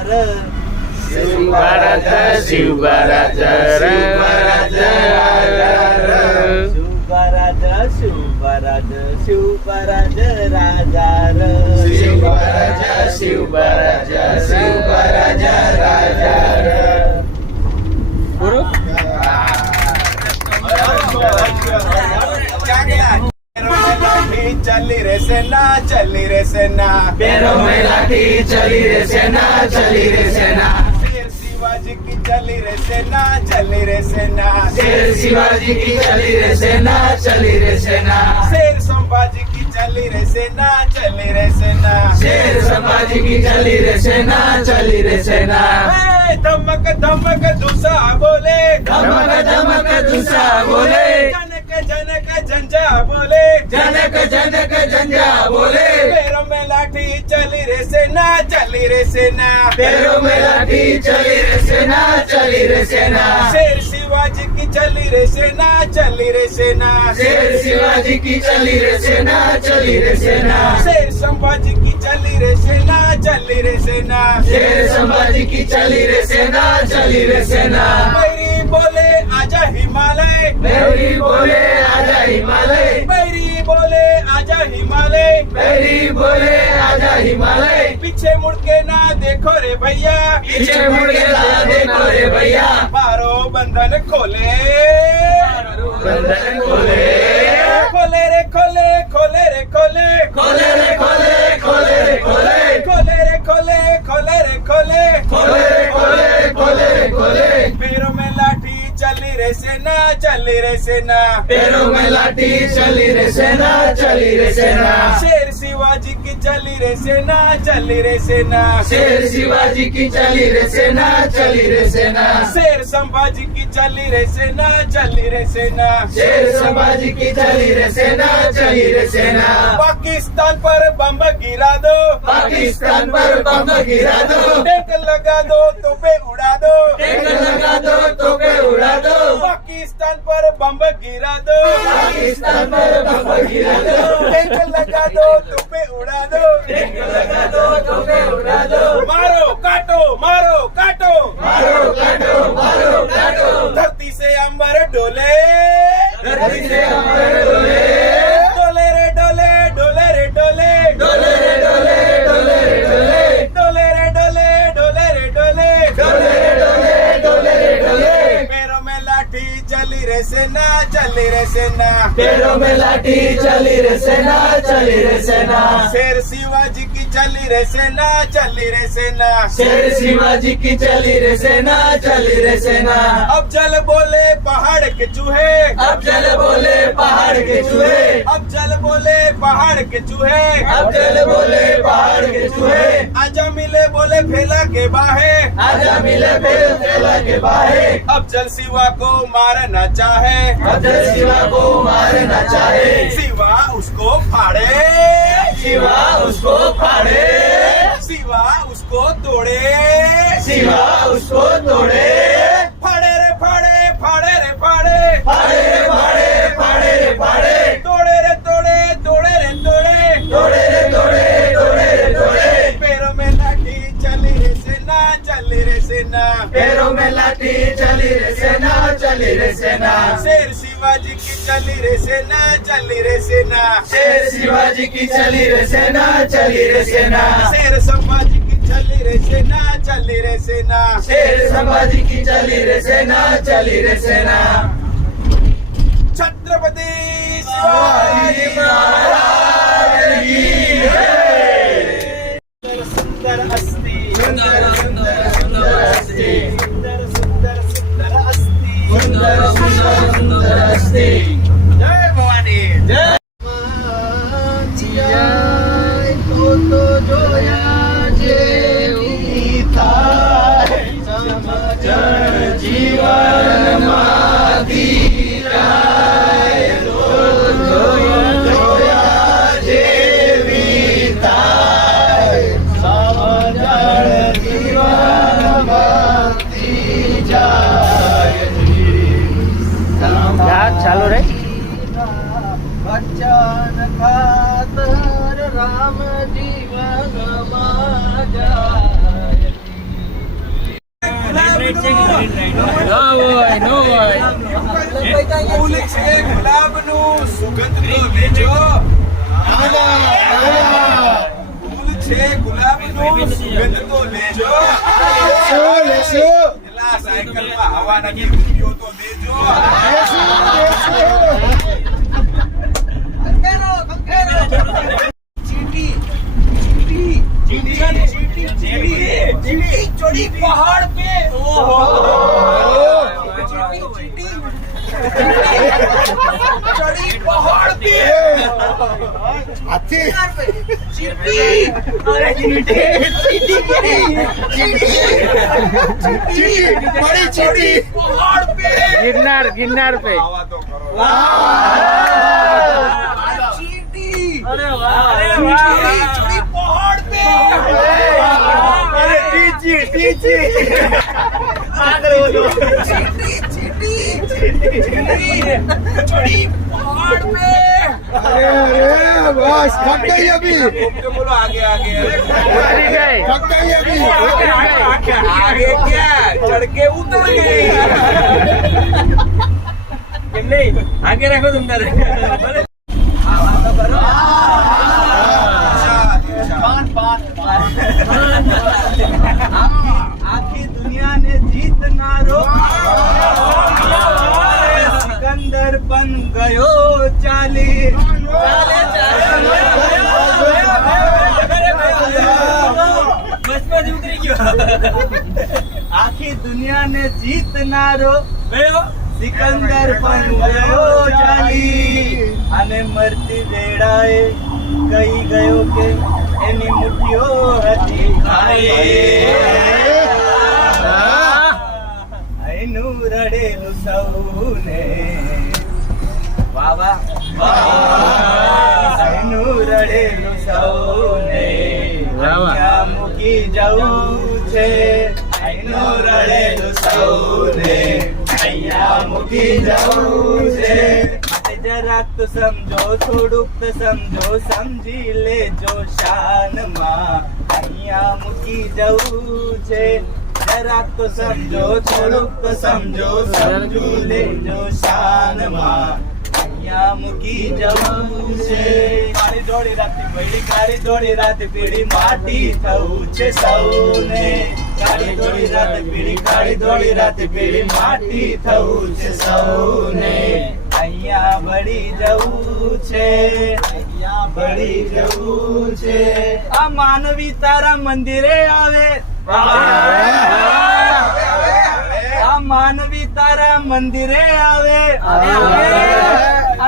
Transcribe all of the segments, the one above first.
शिवराज शिवराज शिवराज शिवराज शिवराज राजा शिवराज शिवराज शिवराज राजा चली रे सेना चली रे सेना पैरों में लाठी चली रे सेना चली रे सेना शेर शिवाजी की चली रे सेना चली रे सेना शेर शिवाजी की चली रे सेना चली रे सेना शेर संभाजी की चली रे सेना चली रे सेना शेर संभाजी की चली रे सेना चली रे सेना धमक धमक दूसा बोले धमक धमक दूसरा बोले जनक जनक झंझा बोले जनक जनक झंझा बोले पैरों में लाठी चली रे सेना चली रे सेना पैरों में लाठी चली रे सेना चली रे सेना शेर शिवाजी की चली रे सेना चली रे सेना शेर शिवाजी की चली रे सेना चली रे सेना शेर संभाजी की चली रे सेना चली रे सेना शेर संभाजी की चली रे सेना चली रे सेना बैरी बोले आजा हिमालय मेरी बोले आजा हिमालय बैरी बोले आजा हिमालय मेरी बोले आजा हिमालय पीछे मुड़ के ना देखो रे भैया पीछे मुड़ के ना देखो रे भैया मारो बंधन खोले बंधन खोले खोले रे खोले खोले रे खोले खोले रे खोले खोले रे खोले खोले रे खोले खोले रे खोले खोले रे खोले खोले रे खोले पैरों में लाठी चली रे सेना चली रे सेना पैरों में लाठी चली रे सेना चली रे सेना शेर शिवाजी की चली रे सेना चली रे सेना शेर शिवाजी की चली रे सेना चली रे सेना शेर संभाजी की चली रे सेना चली रे सेना शेर संभाजी की चली रे सेना चली रे सेना पाकिस्तान पर बम गिरा दो पाकिस्तान पर बम गिरा दो टैंक लगा दो तोपे उड़ा दो टैंक लगा दो तोपे उड़ा दो पाकिस्तान पर बम गिरा दो पाकिस्तान पर बम गिरा दो टैंक लगा दो तोपे उड़ा दो टैंक लगा दो तोपे उड़ा दो मारो काटो मारो काटो मारो काटो मारो काटो धरती से अंबर डोले धरती से अमर डोले डोले रे डोले डोले रे डोले डोले रे डोले डोले रे डोले डोले रे डोले डोले रे डोले डोले रे डोले डोले रे डोले पैरों में लाठी चली रे सेना चली रे सेना पैरों में लाठी चली रे सेना चली रे सेना शेर शिवाजी की चली रे सेना चली रे सेना शेर शिवाजी की चली रे सेना चली रे सेना अब जल बोले पहाड़ के चूहे अब चल बोले पहाड़ के चूहे अब जल बोले पहाड़ के चूहे अब चल बोले पहाड़ के चूहे आजा मिले बोले फैला के बाहे आजा मिले फिर फैला के बाहे अब जल शिवा को मारना चाहे अब जल शिवा को मारना चाहे शिवा उसको फाड़े शिवा उसको फाड़े शिवा उसको तोड़े शिवा उसको तोड़े फाड़े रे फाड़े फाड़े रे फाड़े फाड़े रे फाड़े फाड़े रे फाड़े तोड़े रे तोड़े तोड़े रे तोड़े तोड़े रे तोड़े तोड़े रे तोड़े पैरों में लाठी चली रे सेना चली रे सेना पैरों में लाठी चली रे सेना चली रे सेना शेर शिवाजी की चली रे सेना चली रे सेना शेर शिवाजी की चली रे सेना चली रे सेना शेर संभाजी की चली रे सेना चली रे सेना शेर संभाजी की चली रे सेना चली रे सेना छत्रपति शिवाजी महाराज की सुंदर अस्ति सुंदर सुंदर सुंदर अस्ति सुंदर सुंदर सुंदर अस्ति सुंदर सुंदर सुंदर अस्ति जय भवानी जय तो जोया जेवी थाय जन जीवन माधी राय जोया जोया जेवी ताय सावजा ફૂલ છે ગુલાબનું સુગંધ તો લેજો. ફૂલ છે ગુલાબનું સુગંધ તો લેજો. પેલા સાયકલમાં હવા નથી રૂપિયો તો દેજો. ચીંટી ચડી પહાડ पे. चढ़ी पहाड़ पे. હાથી चींटी બડી ચીટી पहाड़ पे. गिरनार पे आवा तो करो. चींटी चढ़ी पहाड़ पे. અરે ટીચી ટીચી चढ़ी पहाड़ पे. અરે બસ થક ગઈ અભી बोलो आगे आगे થક ગઈ અભી आगे क्या चढ़ के उतर गई. आगे रखो तुम तारे आखी दुनिया ने जीतनारो सिकंदर बन गयो चाली. आखी दुनिया ने जीतनारो સિકંદર બન ગયો ચાલી. અને મરતી વેળાએ કહી ગયો કે એની મુઠ્ઠીઓ હતી ખાલી. એનું રડેલું સૌને વાવા એનું રડેલું સૌને અહીંયા મૂકી જવું છે. એનું રડેલું સૌને અહીંયા મૂકી જવું છે. જરાક તો સમજો થોડુંક તો સમજો સમજી લેજો શાનમાં અહીંયા મૂકી જવું છે. જરાક તો સમજો થોડુંક તો સમજો સમજી લેજો શાનમાં અહીંયા મૂકી જવું છે. કાળી દોડી રાતે પીડી કાળી દોડી રાતે પીડી માટી થવું છે સૌને. કાળી દોડી રાતે પીડી કાળી દોડી રાતે પીડી માટી થવું છે સૌને. અહીંયા બળી જવું છે અહીંયા બળી જવું છે. આ માનવી તારા મંદિરે આવે આ માનવી તારા મંદિરે આવે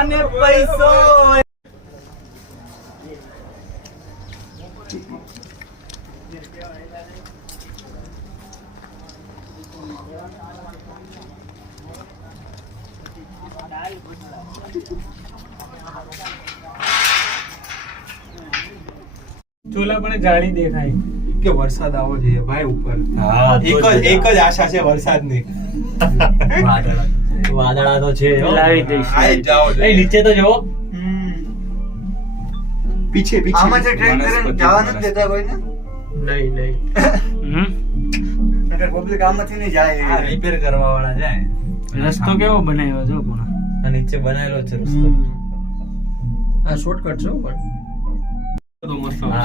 અને પૈસો ચોલા પણ જાળી દેખાય કે વરસાદ આવવો જોઈએ ભાઈ ઉપર. એક જ આશા છે વરસાદની. વાદળા તો છે લાવી દઈશ. આઈ જાઓ એ નીચે તો જો પીછે પીછે આમાં જે ટ્રેન કરીને જવા નથી દેતા કોઈને નહીં નહીં નકર પબ્લિક આમાંથી નહીં જાય રિપેર કરવા વાળા જાય. રસ્તો કેવો બનાવ્યો જો પૂરા આ નીચે બનાવેલો છે રસ્તો. આ શોર્ટકટ છે પણ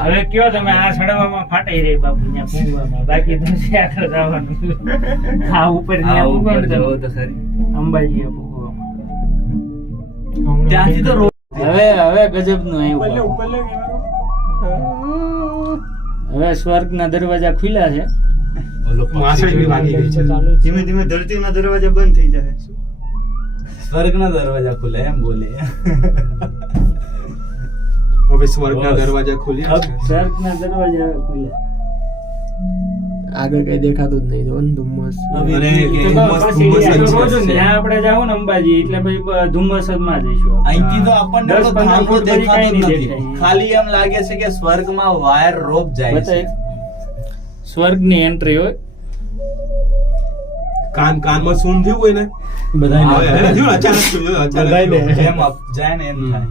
હવે કયો તમે આ સડવામાં ફાટાઈ રહી બાપુ ત્યાં પૂંગવામાં બાકી તો છે આગળ જવાનું આ ઉપર ત્યાં પૂગો ને તમે અંબાજી પૂગવામાં ત્યાંથી તો હવે ગજબ નું આવ્યું હવે સ્વર્ગના દરવાજા ખુલ્યા છે વાસણ બી વાગી ગઈ છે. ધીમે ધીમે ધરતીના દરવાજા બંધ થઈ જાય સ્વર્ગના દરવાજા ખુલે એમ બોલે. હવે સ્વર્ગના દરવાજા ખુલ્યા છે. સ્વર્ગના દરવાજા ખુલ્યા આગળ કઈ દેખાતું જ નહીં જો ને ધુમ્મસ આપણે જાવ ને અંબાજી એટલે પછી ધુમ્મસ માં જઈશું અહીંથી તો આપણને તો 10-15 ધામો ફૂટ પછી દેખાતો જ કાંઈ નહીં નથી. દેખાય. ખાલી એમ લાગે છે કે સ્વર્ગમાં વાયર રોપ જાય છે. સ્વર્ગ ની એન્ટ્રી હોય કાનમાં સૂન થયું હોય ને બધા હવે થયું ને, અચાનક થયું, અચાનક થયું. જેમ અપ જાય ને એમ થાય.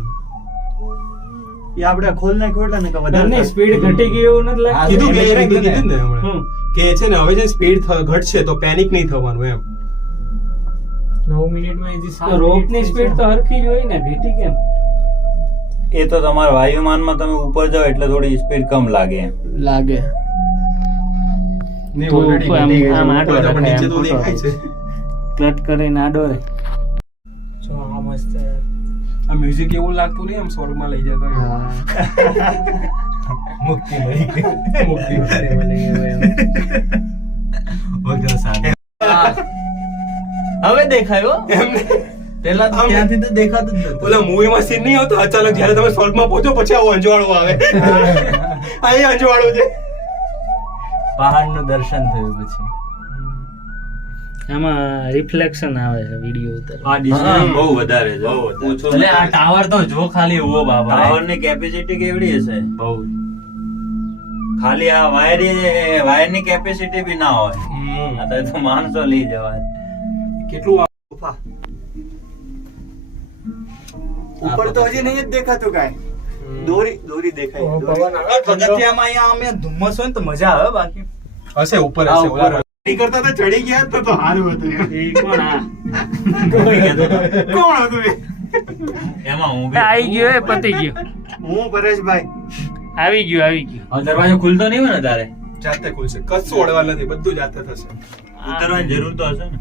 એ આપણે ખોલ નાખ્યો એટલે ને કે વધારે નહીં, સ્પીડ ઘટી ગઈ એવું નથી લાગતું. કીધું કે એને કીધું ને હમણાં હમ. કે છે ને હવે જે સ્પીડ ઘટશે તો પેનિક નહીં થવાનું એમ 9 મિનિટમાં એજી તો રોપની સ્પીડ તો હરખી જ હોય ને, ઘટી કેમ? એ તો તમારા વાયુમાનમાં તમે ઉપર જાઓ એટલે થોડી સ્પીડ કમ લાગે એમ. લાગે. નહીં તો ઓલરેડી આમ- ઘટી ગઈ આમ છે. આડો ઉપર તો પણ રખાય, નીચે તો આમ દેખાય છે ક્લચ કરીને આડો રે. જો આ મસ્ત. આ મ્યુઝિક એવું લાગતું નહીં આમ સ્વર્ગમાં લઈ જતા હોય. હા. મુક્તિ મળી ગઈ. મુક્તિ વગર સાથે. હવે દેખાયો પેલા તો ત્યાંથી તો દેખાતું જ નતું. ઓલા મૂવીમાં સીન નહીં આવતો અચાનક જ્યારે તમે સ્વર્ગમાં પહોંચો પછી આવું અંજવાળું આવે અહીં અંજવાળું છે પહાડનું દર્શન થયું પછી. આમાં રિફ્લેક્શન આવે છે વિડીયો ઉતાર. આ ડિસ્ટન્સ બહુ વધારે છે. ઓછો એટલે આ ટાવર તો જો ખાલી ઉભો બાબા. ટાવરની કેપેસિટી કેવડી હશે? બહુ. ખાલી આ વાયરની કેપેસિટી બી ના હોય. અત્યારે તો માણસો લઈ જવાય. કેટલું ઉપર તો હજી નહીં જ દેખાતું કાંઈ. દોરી દેખાય. પગથિયામાં અહીંયા અમે ધુમ્મસ હોય ને તો મજા આવે બાકી. હશે ઉપર આ હશે ઉપર. ઓલા ચડી કરતા તો ચડી ગયા તો સારું હતું એ કોણ આ? કોણ હતું એ? એમાં હું એ આવી ગયો, એ પતી ગયો. હું પરેશભાઈ. આવી ગયું. હવે દરવાજો ખુલતો નહીં હોય ને તારે જાતે ખુલશે કશું ઓળવા નથી બધું જાતે થશે ઉતરવાની જરૂર તો હશે ને.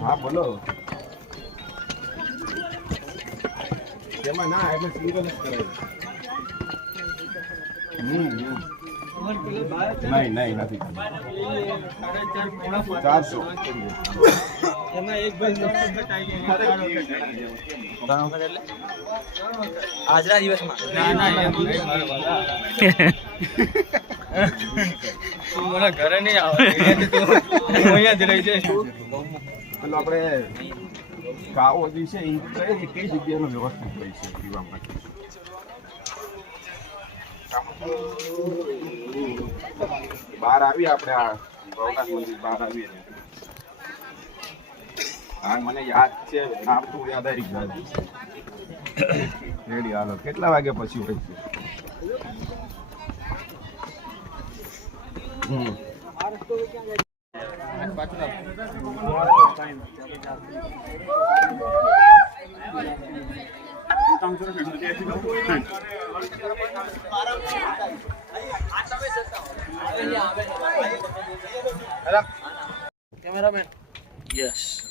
હા બોલો તેમાં ના એટલે સિંગલ જ કરાય નહીં નથી 400 એમાં એક ભાઈ આજના દિવસમાં મારા ઘરે નહીં આવે અહીંયા જ રહી જાય. પેલો આપણે કાવો જે છે એ કઈ જગ્યાનો વ્યવસ્થિત હોય છે પીવા માટે? બહાર આવીએ આપણે આ ભવનાથ મંદિર બહાર આવીએ હા મને યાદ છે નામ તો યાદ આવી ગયું રેડી હાલો કેટલા વાગે પછી હોય છે? Cameraman yes.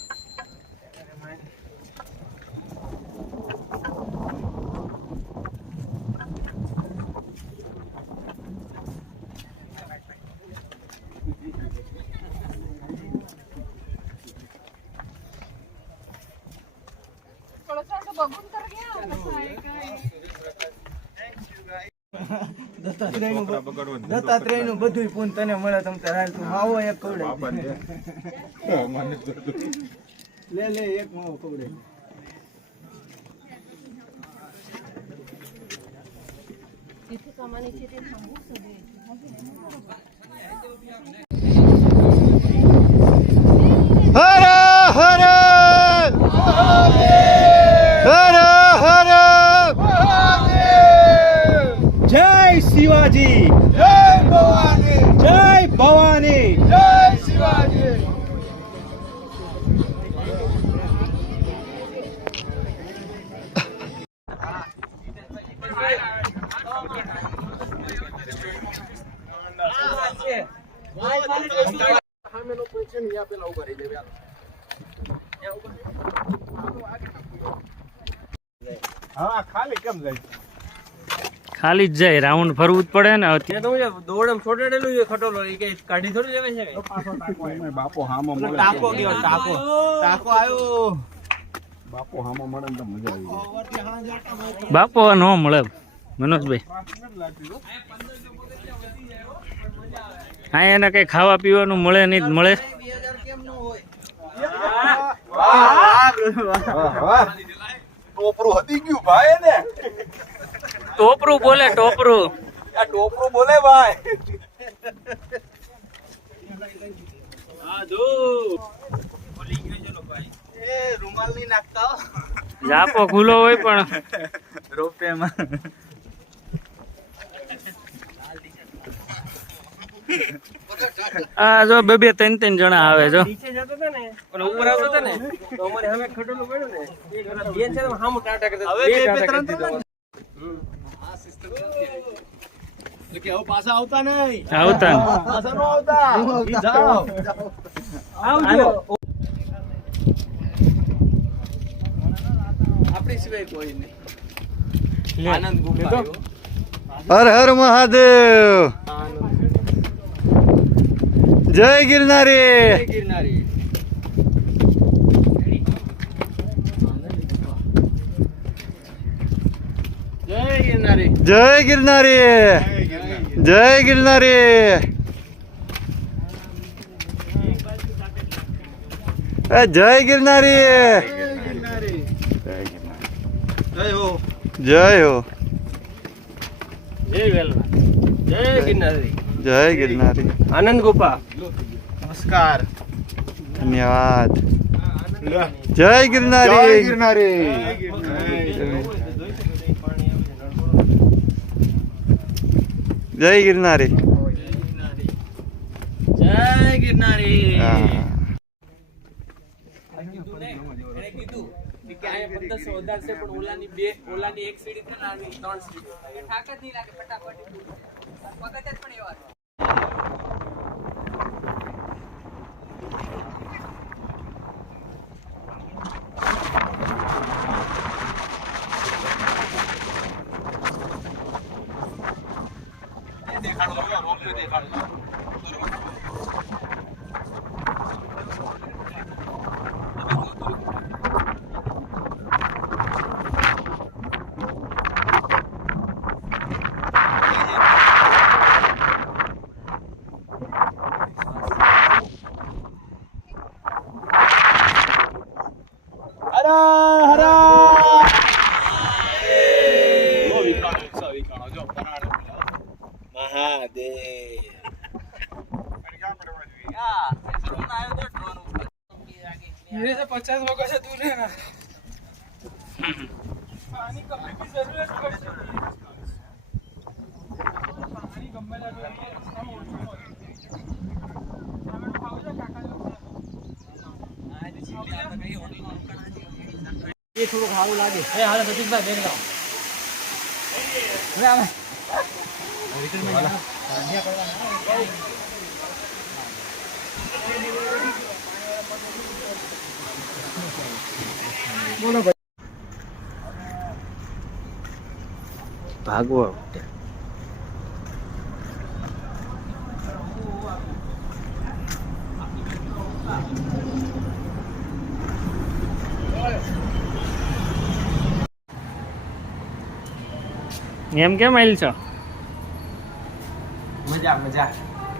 દત્તાત્રેયનું બધુંય પૂન તને મળે તમ તારે હાલ તું માવો એક ખવડાવી દે. લે એક માવો ખવડાવી. જય શિવાજી, જય ભવાની, જય ભવાની, જય શિવાજી. હા ખાલી કેમ જાય? ખાલી જ જાય, રાઉન્ડ ફરવું જ પડે ને. દોડમ છોડાડેલું છે ખટોલો એ કઈ કાઢી થોડી જવે છે બાપો હામો મળે ટાકો ગયો, ટાકો આવ્યો. બાપો હામાં મળે ને તો મજા આવી જાય. બાપો નો મળે મનોજભાઈ. હા એને કઈ ખાવા પીવાનું મળે નહીં તો મળે. ટોપરું હતી ગયું ભાઈ ને. ટોપરું બોલે ટોપરું. આ ટોપરું બોલે ભાઈ. રૂમાલ નહીં નાખતા જાપો ખુલ્લો હોય પણ રોપેમાં. આ જો બે બે ત્રણ ત્રણ જણા આવે જો. પાછા આવતા નહીં. આવતા ને. પાછા નો આવતા. જાઓ. આવજો. આપણી સિવાય કોઈ નહીં. આનંદ ગુફા. હર હર મહાદેવ. જય ગિરનારી. ગિરનારી. જય ગિરનારી. જય ગિરનારી. જય ગિરનારી. જય ગિરનારી. જય હો. જય હો. જય વેલના. જય ગિરનારી. જય ગિરનારી. આનંદ ગુફા. નમસ્કાર. ધન્યવાદ. જય ગિરનારી. જય ગિરનારી. જય ગિરનારી. જય ગિરનારી. હા. ભાગવો. એમ કેમ આવેલ છો? મજા મજા.